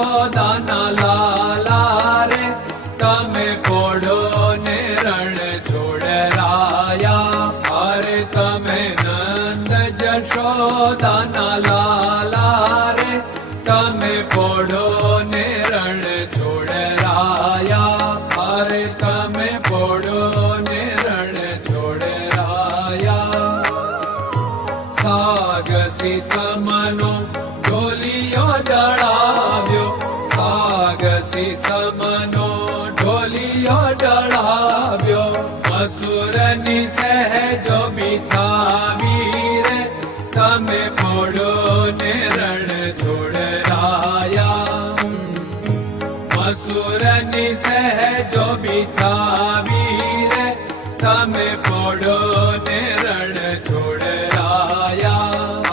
જશોદાના લાલા રે તમે પોડો ને રણ છોડરાયા. અરે તમે નંદ જશોદાના લાલા રે તમે પોડો ને રણ છોડરાયા. અરે તમે પોડો ને રણ છોડરાયા. સાગસી સમનો ઢોલિયો ડળાવ્યો, સાગસી સમનો ઢોલિયો ડળાવ્યો. મસૂરની સહેજો બિછાવી રે તમે પોડો ને રણ છોડરાયા. મસૂરની સહેજો બિછાવી રે તમે પોડો ને રણ છોડરાયા.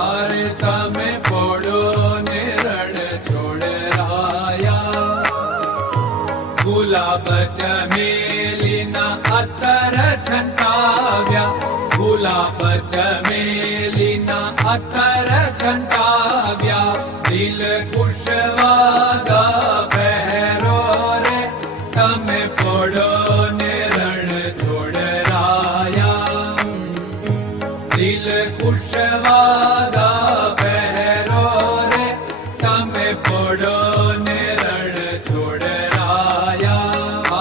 અરે તમે પોડો ને રણ છોડરાયા. ગુલાબ ચમેલીના અત્તર છંટાવ્યા, ગુલાબ ચમેલીના અત્તર છંટાવ્યા. દિલ કુશવાદા પહેરો રે તમે પોડો ને રણ છોડરાયા. દિલ કુશવાદા પહેરો રે તમે પોડો ને રણ છોડરાયા.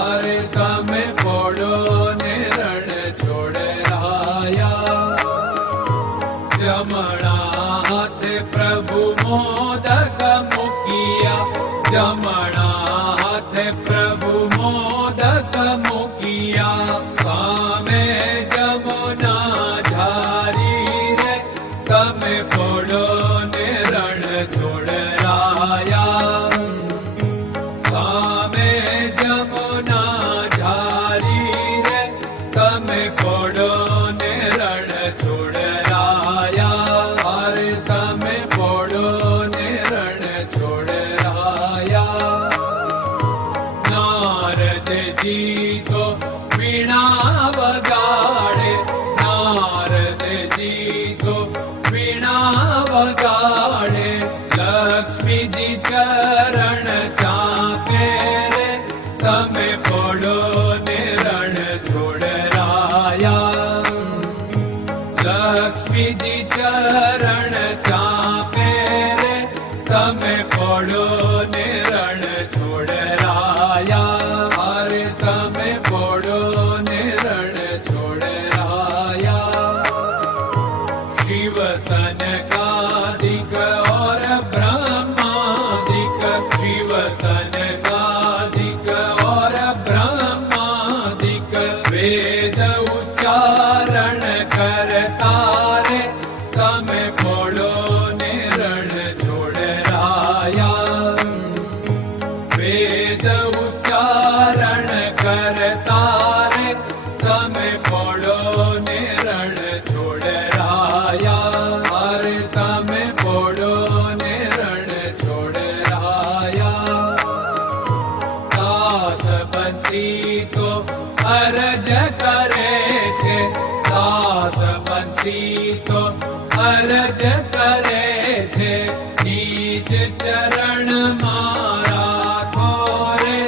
અરે તમે પોડો ને રણ છોડરાયા. જમણા હાથે પ્રભુ મોદક મૂકિયા, જમણા હાથે પ્રભુ મોદક મૂકિયા. સામે જમુના ઝારી રે તમે પોડો ને રણ છોડરાયા. સામે જમુના ઝારી રે તમે પોડો ને રણ છોડરાયા. અરે તમે પોડો ને રણ છોડરાયા. નારદજી તો વીણા વગાડે, નારદજી તો વીણા વગાડે. લક્ષ્મીજી ચરણ ચાકે રે તમે પોડો ને રણ છોડરાયા. લક્ષ્મીજી ચરણ ચાપે રે તમે પોડો ને રણ છોડરાયા. અરે તમે પોડો ને રણ છોડરાયા. શિવ સનકાદિક और ब्रह्मादिक, शिव सनकादिक और ब्रह्मादिक. वेद उच्चारण करता रे તમે પોડો ને રણ છોડરાયા. વેદ ઉચ્ચારણ કરતા રે તમે પોડો ને રણ છોડરાયા. અરે તમે પોડો ને રણ છોડરાયા. દાસ બંસી તો અરજ કરે છે, દાસ બંસી તો અરજ કરે છે. નીચ ચરણ મારા ખોરે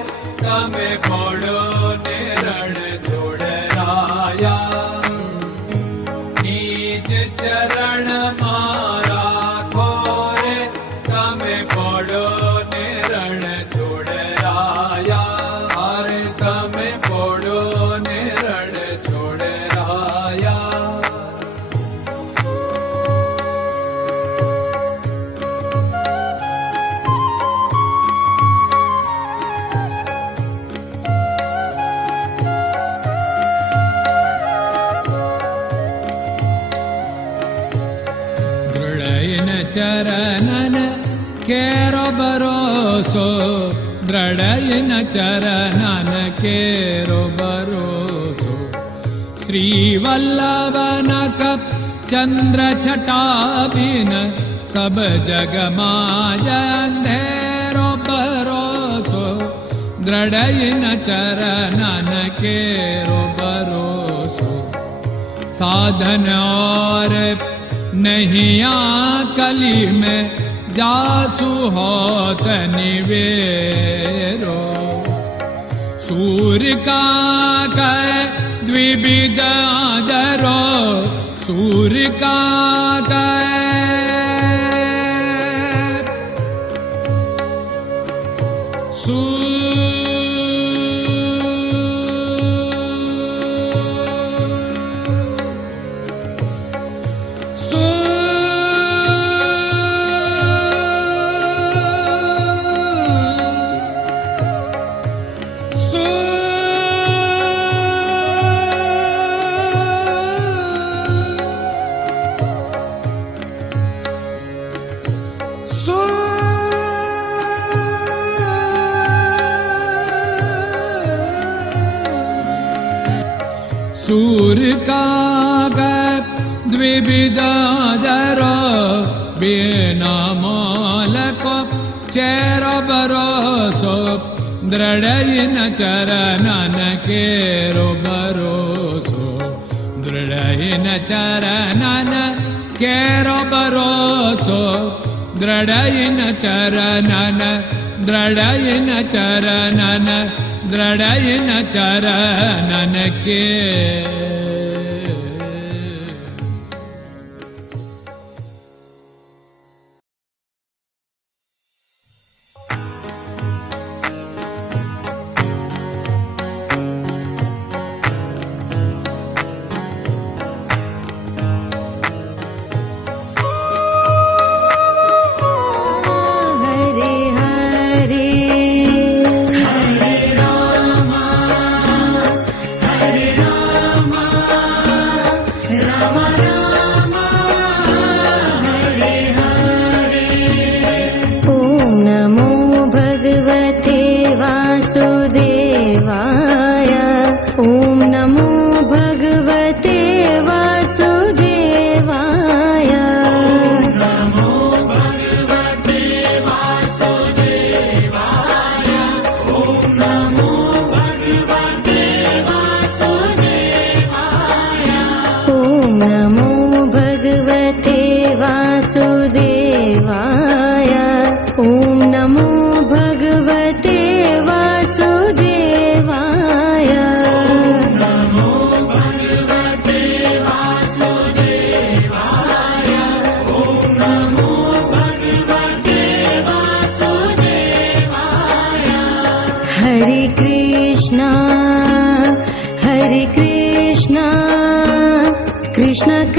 તમે પોડો ને રણ છોડરાયા. નીચ ચરણ મારા ખોરે તમે પોડો ને રણ છોડરાયા. અરે તમે પોડો ને રણ છોડરાયા. ચરણન કેરો ભરોસો, દ્રઢયન ચરણન કેરો ભરોસો. શ્રી વલ્લભન કપ ચંદ્ર છટાબિન સબ જગમાં અંધેરો ભરોસો. દ્રઢયન ચરણન કેરો ભરોસો. साधन और नहीं कली में जासु होत निवेरो सूर्य का कै द्विविध आदरो सूर्य का सूर्य का द्विविधादर बिना मालको चेर भरोसो दृढ़ चरणन केरो भरोसो दृढ़ चरणन केरो भरोसो दृढ़ चरणन दृढ़ चरणन दृढ़ चरणन के Krishna